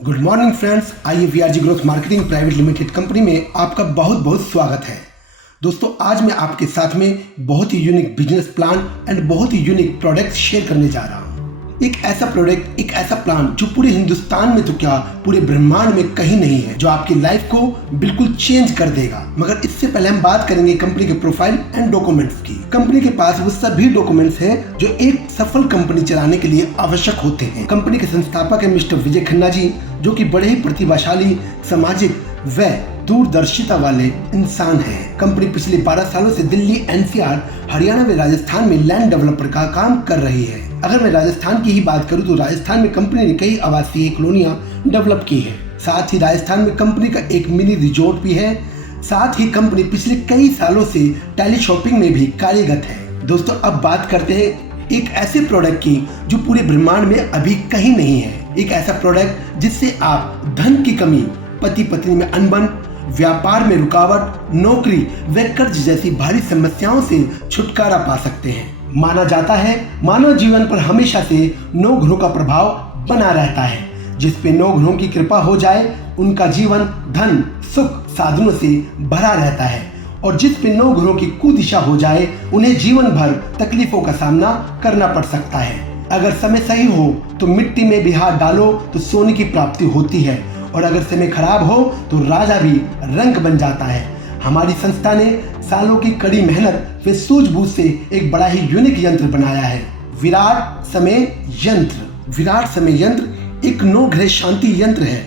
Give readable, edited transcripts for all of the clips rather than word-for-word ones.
Good morning friends, आइए VRG growth marketing private limited company में आपका बहुत बहुत स्वागत है। दोस्तों, आज मैं आपके साथ में बहुत ही यूनिक बिजनेस प्लान एंड बहुत ही यूनिक प्रोडक्ट शेयर करने जा रहा हूँ। एक ऐसा प्रोडक्ट, एक ऐसा प्लान जो पूरे हिंदुस्तान में तो क्या पूरे ब्रह्मांड में कहीं नहीं है, जो आपकी लाइफ को बिल्कुल चेंज कर देगा। मगर इससे पहले हम बात करेंगे कंपनी के प्रोफाइल एंड डॉक्यूमेंट्स की। कंपनी के पास वो सभी डॉक्यूमेंट्स हैं जो एक सफल कंपनी चलाने के लिए आवश्यक होते हैं। कंपनी के संस्थापक है मिस्टर विजय खन्ना जी, जो कि बड़े ही प्रतिभाशाली, सामाजिक व दूरदर्शिता वाले इंसान हैं। कंपनी पिछले 12 सालों से दिल्ली, एनसीआर, हरियाणा व राजस्थान में लैंड डेवलपर का काम कर रही है। अगर मैं राजस्थान की ही बात करूं तो राजस्थान में कंपनी ने कई आवासीय कॉलोनियां डेवलप की है। साथ ही राजस्थान में कंपनी का एक मिनी रिजॉर्ट भी है। साथ ही कंपनी पिछले कई सालों से टेली शॉपिंग में भी कार्यरत है। दोस्तों, अब बात करते हैं एक ऐसे प्रोडक्ट की जो पूरे ब्रह्मांड में अभी कहीं नहीं है। एक ऐसा प्रोडक्ट जिससे आप धन की कमी, पति पत्नी में अनबन, व्यापार में रुकावट, नौकरी व कर्ज जैसी भारी समस्याओं से छुटकारा पा सकते हैं। माना जाता है मानव जीवन पर हमेशा से 9 ग्रहों का प्रभाव बना रहता है। जिस पे 9 ग्रहों की कृपा हो जाए उनका जीवन धन, सुख, साधनों से भरा रहता है, और जिस पे 9 ग्रहों की कुदिशा हो जाए उन्हें जीवन भर तकलीफों का सामना करना पड़ सकता है। अगर समय सही हो तो मिट्टी में भी हाथ डालो तो सोने की प्राप्ति होती है, और अगर समय खराब हो तो राजा भी रंक बन जाता है। हमारी संस्था ने सालों की कड़ी मेहनत व सूझबूझ से एक बड़ा ही यूनिक यंत्र बनाया है, विराट समय यंत्र। विराट समय यंत्र एक 9 ग्रह शांति यंत्र है,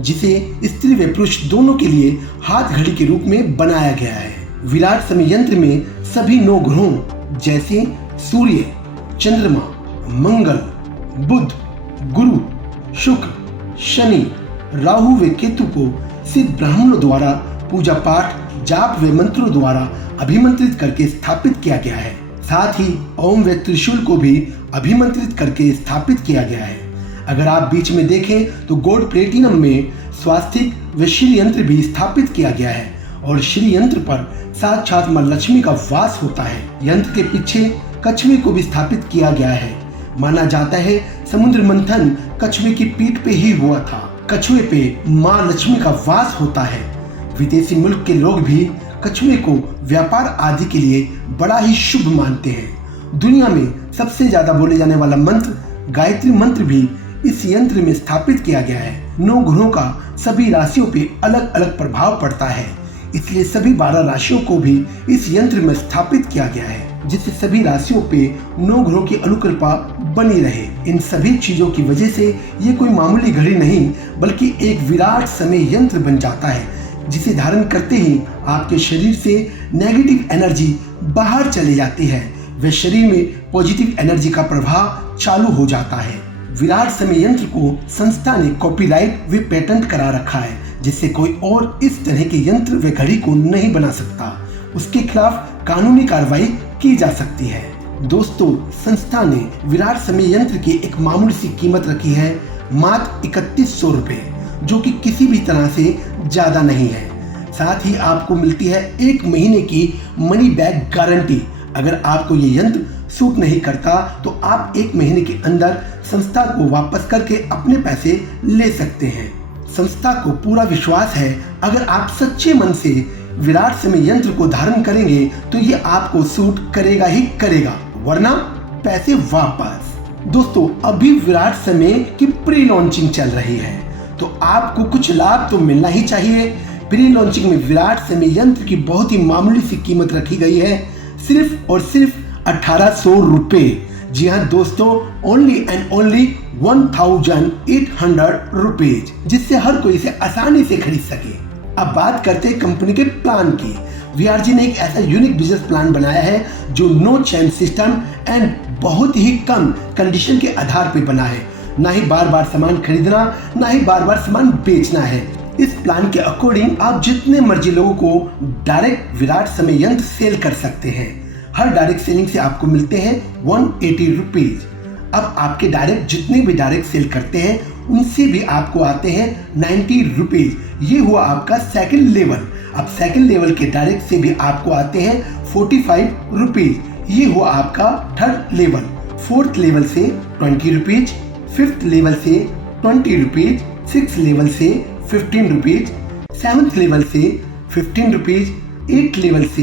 जिसे स्त्री व पुरुष दोनों के लिए हाथ घड़ी के रूप में बनाया गया है। विराट समय यंत्र में सभी 9 ग्रहों जैसे सूर्य, चंद्रमा, मंगल, बुध, गुरु, शुक्र, शनि, राहु व केतु को सिद्ध ब्राह्मणों द्वारा पूजा पाठ, जाप व मंत्रों द्वारा अभिमंत्रित करके स्थापित किया गया है। साथ ही ओम व त्रिशूल को भी अभिमंत्रित करके स्थापित किया गया है। अगर आप बीच में देखें तो गोल्ड प्लेटिनम में स्वास्तिक व श्री यंत्र भी स्थापित किया गया है, और श्री यंत्र पर साक्षात मां लक्ष्मी का वास होता है। यंत्र के पीछे कछुए को भी स्थापित किया गया है। माना जाता है समुद्र मंथन कछुए की पीठ पे ही हुआ था। कछुए पे मां लक्ष्मी का वास होता है। विदेशी मुल्क के लोग भी कछुए को व्यापार आदि के लिए बड़ा ही शुभ मानते हैं। दुनिया में सबसे ज्यादा बोले जाने वाला मंत्र गायत्री मंत्र भी इस यंत्र में स्थापित किया गया है। 9 ग्रहों का सभी राशियों पे अलग अलग प्रभाव पड़ता है, इसलिए सभी 12 राशियों को भी इस यंत्र में स्थापित किया गया है, जिससे सभी राशियों पे 9 ग्रहों की अनुकृपा बनी रहे। इन सभी चीजों की वजह से ये कोई मामूली घड़ी नहीं बल्कि एक विराट समय यंत्र बन जाता है, जिसे धारण करते ही आपके शरीर से नेगेटिव एनर्जी बाहर चली जाती है व शरीर में पॉजिटिव एनर्जी का प्रवाह चालू हो जाता है। विराट समय यंत्र को संस्था ने कॉपीराइट व पेटेंट करा रखा है, जिससे कोई और इस तरह के यंत्र व घड़ी को नहीं बना सकता। उसके खिलाफ कानूनी कार्रवाई की जा सकती है। दोस्तों, संस्था ने विराट समय यंत्र की एक मामूली सी कीमत रखी है, मात्र 3100 रुपए, जो कि किसी भी तरह से ज्यादा नहीं है। साथ ही आपको मिलती है 1 महीने की मनी बैक गारंटी। अगर आपको ये यंत्र सूट नहीं करता तो आप 1 महीने के अंदर संस्था को वापस करके अपने पैसे ले सकते हैं। संस्था को पूरा विश्वास है, अगर आप सच्चे मन से विराट समय यंत्र को धारण करेंगे तो ये आपको सूट करेगा ही करेगा, वरना पैसे वापस। दोस्तों, अभी विराट समय की प्री लॉन्चिंग चल रही है, तो आपको कुछ लाभ तो मिलना ही चाहिए। प्री लॉन्चिंग में विराट समय यंत्र की बहुत ही मामूली सी कीमत रखी गई है, सिर्फ और सिर्फ 1800 रुपए। जी हाँ दोस्तों, ओनली एंड ओनली 1800 रुपीज, जिससे हर कोई इसे आसानी से खरीद सके। अब बात करते हैं कंपनी के प्लान की। वीआरजी ने एक ऐसा यूनिक बिजनेस प्लान बनाया है जो नो चेन सिस्टम एंड बहुत ही कम कंडीशन के आधार पर बना है। ना ही बार बार सामान खरीदना, ना ही बार बार सामान बेचना है। इस प्लान के अकॉर्डिंग आप जितने मर्जी लोगों को डायरेक्ट विराट समय यंत्र सेल कर सकते हैं। हर डायरेक्ट सेलिंग से आपको मिलते हैं 180 रुपीज। अब आपके डायरेक्ट जितने भी डायरेक्ट सेल करते हैं उनसे भी आपको आते हैं 90 रुपीज। ये हुआ आपका सेकंड लेवल। अब सेकंड लेवल के डायरेक्ट से भी आपको आते हैं 45 रुपीज। ये हुआ आपका थर्ड लेवल। फोर्थ लेवल से 20 रुपीज, फिफ्थ लेवल से 20 रुपीज, 6 लेवल से 15 रुपीज, 7th लेवल से 15 रुपीज, 8th लेवल से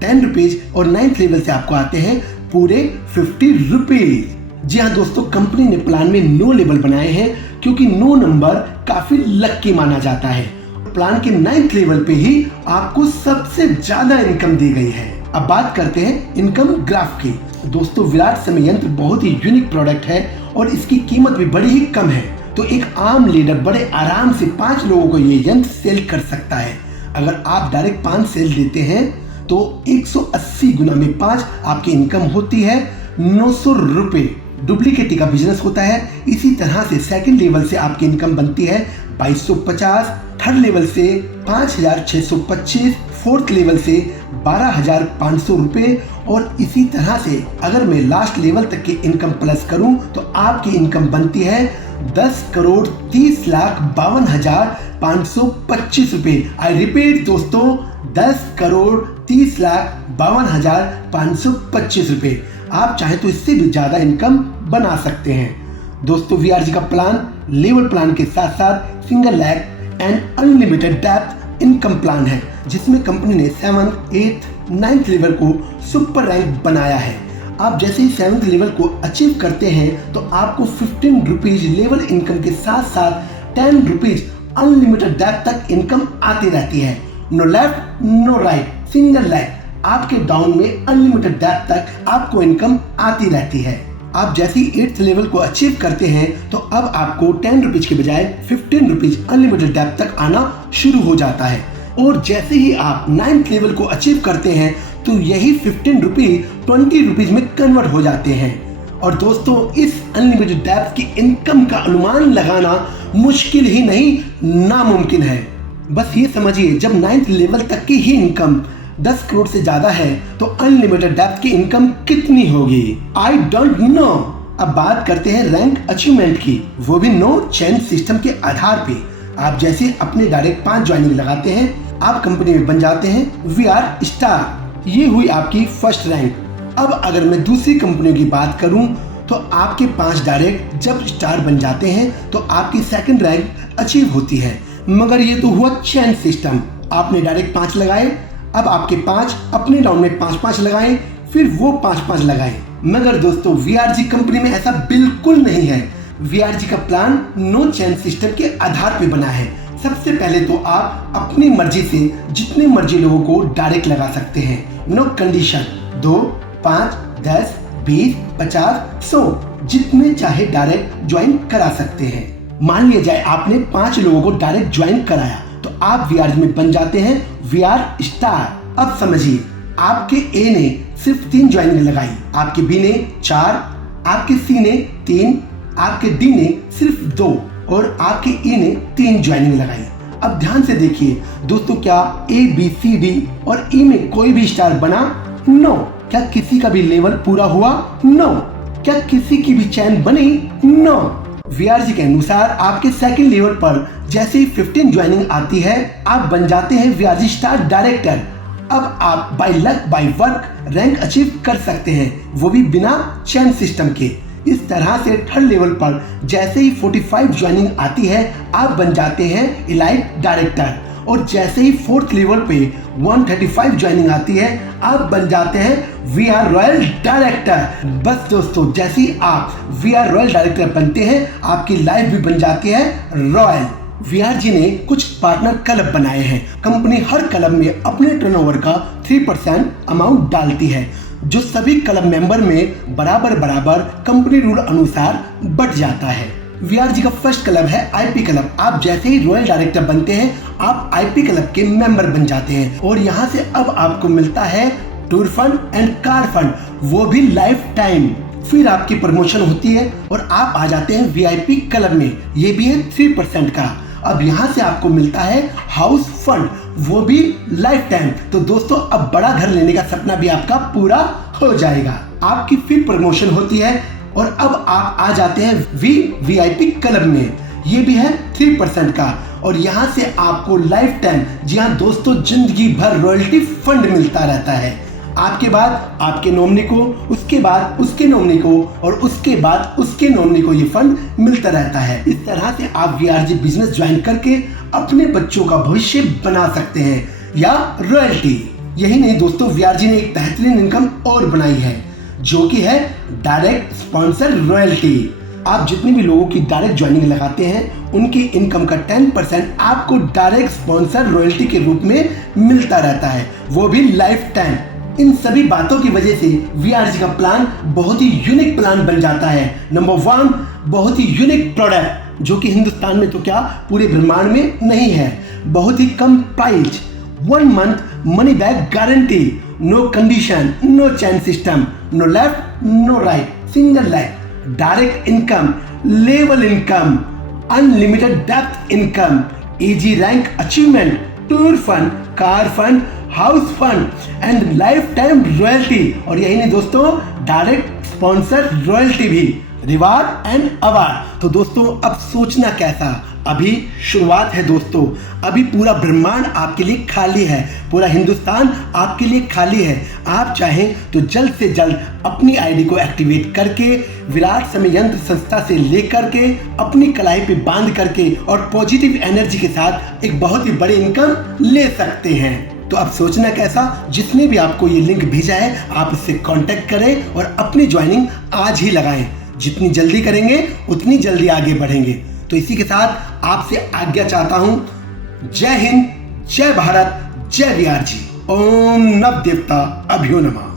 10 रुपीज और 9th लेवल से आपको आते हैं पूरे 50 रुपीज। जी हाँ दोस्तों, कंपनी ने प्लान में 9 लेवल बनाए हैं क्योंकि 9 नंबर काफी लक्की माना जाता है। प्लान के 9th लेवल पे ही आपको सबसे ज्यादा इनकम दी गई है। अब बात करते हैं इनकम ग्राफ की। दोस्तों, विराट समय यंत्र बहुत ही यूनिक प्रोडक्ट है और इसकी कीमत भी बड़ी ही कम है, तो एक आम लीडर बड़े आराम से 5 लोगों को ये यंत्र सेल कर सकता है। अगर आप डायरेक्ट 5 सेल देते हैं तो 180 गुना में 5 आपकी इनकम होती है 900 रुपए। डुप्लीकेटी का बिजनेस होता है। इसी तरह से सेकंड लेवल से आपकी इनकम बनती है 2250, थर्ड लेवल से 5625, फोर्थ लेवल से 12500 रुपए और इसी तरह से अगर मैं लास्ट लेवल तक की इनकम प्लस करूं तो आपकी इनकम बनती है 10,30,52,525 रुपए। आई रिपीट दोस्तों, 10,30,52,525 रुपए। आप चाहे तो इससे भी ज्यादा इनकम बना सकते हैं। दोस्तों, वीआरजी का प्लान लेवल प्लान के साथ साथ single lag and unlimited depth income plan है, जिसमें कंपनी ने 7th, 8th, 9th लेवल को सुपर रैंक बनाया है। आप जैसे ही 7th लेवल को अचीव करते हैं तो आपको 15 रुपीज लेवल इनकम के साथ साथ 10 रुपीज अनलिमिटेड डेप्थ तक इनकम आती रहती है। No left no right, single leg आपके डाउन में अनलिमिटेड डेप्थ तक आपको इनकम आती रहती है। आप जैसे ही 8th लेवल को अचीव करते हैं तो अब आपको 10 रुपीज के बजाय 15 रुपीज अनलिमिटेड डेप्थ तक आना शुरू हो जाता है। और जैसे ही आप 9th लेवल को अचीव करते हैं तो यही 15 रुपीज 20 रुपीज में कन्वर्ट हो जाते हैं। और दोस्तों, इस अनलिमिटेड डेप्थ की इनकम का अनुमान लगाना मुश्किल ही नहीं, नामुमकिन है। बस ये समझिए, जब 9th लेवल तक की ही इनकम 10 करोड़ से ज्यादा है तो अनलिमिटेड डेप्थ की इनकम कितनी होगी? I don't know. अब बात करते हैं रैंक अचीवमेंट की, वो भी नो चेन सिस्टम के आधार पे। आप जैसे अपने डायरेक्ट 5 ज्वाइनिंग लगाते हैं, आप कंपनी में बन जाते हैं वीआर स्टार। ये हुई आपकी फर्स्ट रैंक। अब अगर मैं दूसरी कंपनियों की बात करूं तो आपके 5 डायरेक्ट जब स्टार बन जाते हैं तो आपकी सेकंड रैंक अचीव होती है। मगर ये तो हुआ चेन सिस्टम। आपने डायरेक्ट 5 लगाए, अब आपके 5 अपने राउंड में 5-5 लगाए, फिर वो 5-5 लगाए। मगर दोस्तों, वीआरजी कंपनी में ऐसा बिल्कुल नहीं है। वीआरजी का प्लान नो चेन सिस्टम के आधार पे बना है। सबसे पहले तो आप अपनी मर्जी से जितने मर्जी लोगों को डायरेक्ट लगा सकते हैं, नो कंडीशन। 2, 5, 10, 20, 50, 100 जितने चाहे डायरेक्ट ज्वाइन करा सकते हैं। मान लिया जाए आपने 5 लोगों को डायरेक्ट ज्वाइन कराया तो आप वीआरजी में बन जाते हैं वीआर स्टार। अब समझिए, आपके ए ने सिर्फ 3 ज्वाइनिंग लगाई, आपके बी ने 4, आपके सी ने 3, आपके डी ने सिर्फ 2 और आपके ई ने 3 ज्वाइनिंग लगाई। अब ध्यान से देखिए दोस्तों, क्या ए बी सी डी और ई में कोई भी स्टार बना? नो। क्या किसी का भी लेवल पूरा हुआ? नो। क्या किसी की भी चैन बनी? नो। वीआरजी के अनुसार आपके सेकंड लेवल पर जैसे ही 15 ज्वाइनिंग आती है, आप बन जाते हैं वीआरजी स्टार डायरेक्टर। अब आप by luck by work rank achieve कर सकते हैं, वो भी बिना चैन सिस्टम के। इस तरह से थर्ड लेवल पर जैसे ही 45 ज्वाइनिंग आती है, आप बन जाते हैं इलाइट डायरेक्टर। और जैसे ही 4th लेवल पे 135 ज्वाइनिंग आती है, आप बन जाते हैं वीआर रॉयल डायरेक्टर। बस दोस्तों, जैसे ही आप वीआर रॉयल डायरेक्टर बनते हैं, आपकी लाइफ भी बन जाती है रॉयल। वीआरजी ने कुछ पार्टनर क्लब बनाए हैं। कंपनी हर क्लब में अपने टर्नओवर का 3% अमाउंट डालती है, जो सभी क्लब मेंबर में बराबर बराबर कंपनी रूल अनुसार बट जाता है। वीआरजी का फर्स्ट क्लब है आईपी क्लब। आप जैसे ही रॉयल डायरेक्टर बनते हैं, आप आईपी क्लब के मेंबर बन जाते हैं और यहाँ से अब आपको मिलता है tour fund and car fund, वो भी लाइफ टाइम। फिर आपकी प्रमोशन होती है और आप आ जाते हैं वीआईपी क्लब में, ये भी है 3% का। अब यहाँ से आपको मिलता है हाउस फंड, वो भी लाइफ टाइम। तो दोस्तों, अब बड़ा घर लेने का सपना भी आपका पूरा हो जाएगा। आपकी फिर प्रमोशन होती है और अब आप आ जाते हैं वीआईपी क्लब में, ये भी है 3% का। और यहाँ से आपको लाइफ टाइम, जी हाँ दोस्तों, जिंदगी भर रॉयल्टी फंड मिलता रहता है। आपके बाद आपके नॉमिनी को, उसके बाद उसके नॉमिनी को और उसके बाद उसके नॉमिनी को ये फंड मिलता रहता है। इस तरह से आप वीआरजी बिजनेस ज्वाइन करके अपने बच्चों का भविष्य बना सकते हैं या रॉयल्टी। यही नहीं दोस्तों, वीआरजी ने एक बेहतरीन इनकम और बनाई है जो कि है डायरेक्ट स्पॉन्सर रॉयल्टी। आप जितने भी लोगों की डायरेक्ट ज्वाइनिंग लगाते हैं उनकी इनकम का 10% आपको डायरेक्ट स्पॉन्सर रॉयल्टी के रूप में मिलता रहता है, वो भी लाइफ टाइम। इन सभी बातों की वजह से वीआरजी का प्लान बहुत ही यूनिक प्लान बन जाता है। नंबर 1, बहुत ही यूनिक प्रोडक्ट जो कि हिंदुस्तान में तो क्या पूरे ब्रह्मांड में नहीं है। बहुत ही कम price, 1 month money back guarantee, no condition, no chain system, no left no right, single life, direct income, level income, unlimited depth income, easy rank achievement, tour fund, car fund, house fund and life time royalty. और यही नहीं दोस्तों, direct sponsor royalty भी, reward and award. तो दोस्तों अब सोचना कैसा, अभी शुरुआत है दोस्तों। अभी पूरा ब्रह्मांड आपके लिए खाली है, पूरा हिंदुस्तान आपके लिए खाली है। आप चाहें तो जल्द से जल्द अपनी आईडी को एक्टिवेट करके विराट समय यंत्र संस्था से लेकर के अपनी कलाई पे बांध करके और पॉजिटिव एनर्जी के साथ एक बहुत ही बड़ी इनकम ले सकते हैं। तो अब सोचना कैसा, जिसने भी आपको ये लिंक भेजा है आप इससे कांटेक्ट करें और अपनी ज्वाइनिंग आज ही लगाएं। जितनी जल्दी करेंगे उतनी जल्दी आगे बढ़ेंगे। तो इसी के साथ आपसे आज्ञा चाहता हूं। जय हिंद, जय भारत, जय वीआरजी। ओम नव देवता अभ्यो नमः।